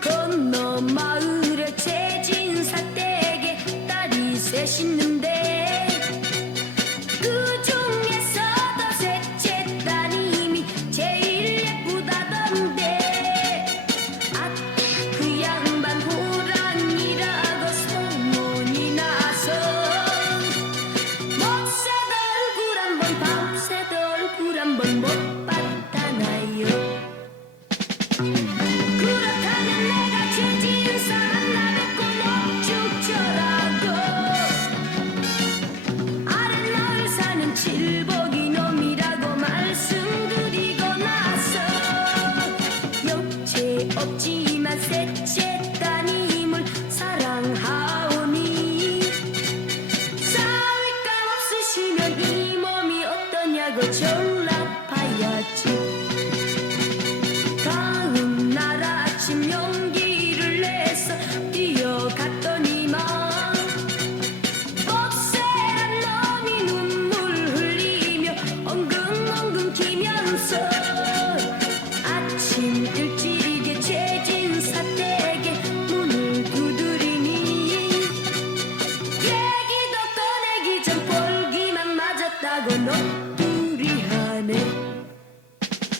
건너 마을의 채진 사댁에 딸이 셋 있는데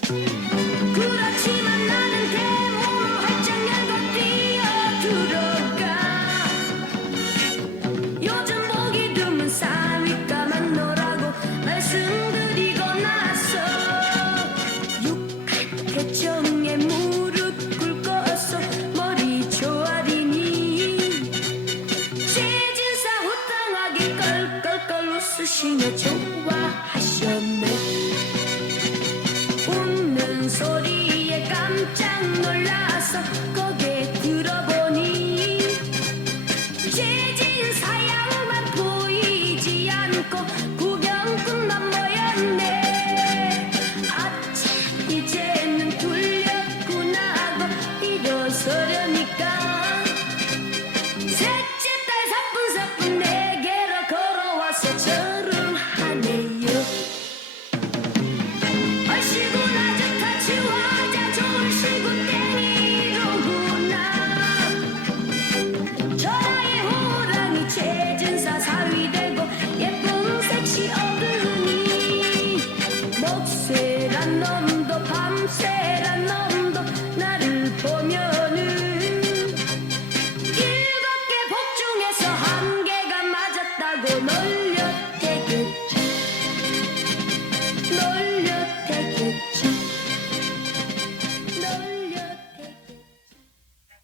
그렇지만 나는 대문을 활짝 열고 뛰어들어가. 요즘 보기 드문 사위가만 너라고 말씀드리고 나서 육해정에 무릎 꿇고 어서 머리 조아리니 세진사 호탕하게 껄껄껄 웃으시며 좋아하셨네. sorry.